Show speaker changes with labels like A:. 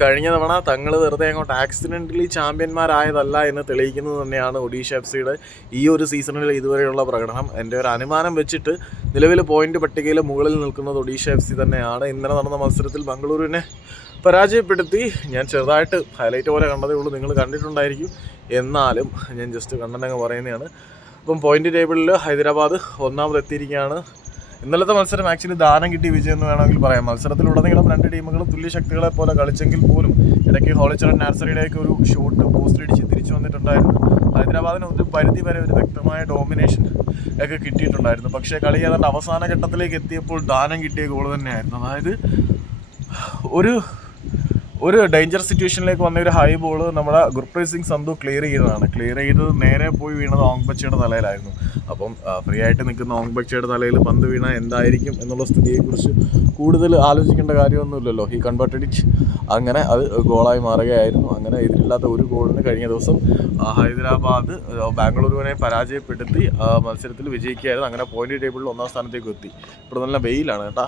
A: കഴിഞ്ഞ തവണ തങ്ങൾ വെറുതെ അങ്ങോട്ട് ആക്സിഡന്റലി ചാമ്പ്യന്മാരായതല്ല എന്ന് തെളിയിക്കുന്നത് തന്നെയാണ് ഒഡീഷ എഫ് സിയുടെ ഈ ഒരു സീസണിൽ ഇതുവരെയുള്ള പ്രകടനം. എന്റെ ഒരു അനുമാനം വെച്ചിട്ട് നിലവിൽ പോയിന്റ് പട്ടികയിൽ മുകളിൽ നിൽക്കുന്നത് ഒഡീഷ എഫ് സി തന്നെയാണ്. ഇന്നലെ നടന്ന മത്സരത്തിൽ ബംഗളൂരുവിനെ പരാജയപ്പെടുത്തി. ഞാൻ ചെറുതായിട്ട് ഹൈലൈറ്റ് പോലെ കണ്ടതേ ഉള്ളൂ. നിങ്ങൾ കണ്ടിട്ടുണ്ടായിരിക്കും. എന്നാലും ഞാൻ ജസ്റ്റ് കണ്ടനങ്ങ് പറയുന്നതാണ്. അപ്പം പോയിന്റ് ടേബിളിൽ ഹൈദരാബാദ് ഒന്നാമത് എത്തിയിരിക്കുകയാണ് ഇന്നലത്തെ മത്സരം ആക്ച്വലി ദാനം കിട്ടി വിജയം എന്ന് വേണമെങ്കിൽ പറയാം. മത്സരത്തിലുടനീളം രണ്ട് ടീമുകളും തുല്യ ശക്തികളെ പോലെ കളിച്ചെങ്കിൽ പോലും ഇടയ്ക്ക് ഹോളിച്ചറൻ നാർസറിയുടെയൊക്കെ ഒരു ഷോട്ട് പോസ്റ്റ് അടിച്ച് തിരിച്ചു വന്നിട്ടുണ്ടായിരുന്നു. ഹൈദരാബാദിന് ഒരു പരിധി വരെ ഒരു വ്യക്തമായ ഡോമിനേഷൻ ഒക്കെ കിട്ടിയിട്ടുണ്ടായിരുന്നു. പക്ഷേ കളി ഏതാണ്ട് അവസാന ഘട്ടത്തിലേക്ക് എത്തിയപ്പോൾ ദാനം കിട്ടിയ ഗോൾ തന്നെയായിരുന്നു. അതായത് ഒരു ഒരു ഡേഞ്ചർ സിറ്റുവേഷനിലേക്ക് വന്ന ഒരു ഹൈ ബോൾ നമ്മുടെ ഗുർപ്രീത് സിംഗ് സന്ധു ക്ലിയർ ചെയ്തതാണ്. ക്ലിയർ ചെയ്ത് നേരെ പോയി വീണത് ഓങ് ബച്ചയുടെ തലയിലായിരുന്നു. അപ്പം ഫ്രീ ആയിട്ട് നിൽക്കുന്ന ഓങ് ബച്ചയുടെ തലയിൽ പന്ത് വീണ എന്തായിരിക്കും എന്നുള്ള സ്ഥിതിയെക്കുറിച്ച് കൂടുതൽ ആലോചിക്കേണ്ട കാര്യമൊന്നുമില്ലല്ലോ. ഈ കൺവേർട്ടഡ് ഇറ്റ് അങ്ങനെ അത് ഗോളായി മാറുകയായിരുന്നു. അങ്ങനെ എതിരില്ലാത്ത ഒരു ഗോളിന് കഴിഞ്ഞ ദിവസം ഹൈദരാബാദ് ബാംഗ്ലൂരുവിനെ പരാജയപ്പെടുത്തി മത്സരത്തിൽ വിജയിക്കുകയായിരുന്നു. അങ്ങനെ പോയിന്റ് ടേബിളിൽ ഒന്നാം സ്ഥാനത്തേക്ക് എത്തി. ഇപ്പോൾ നല്ല വെയിലാണ് കേട്ടോ.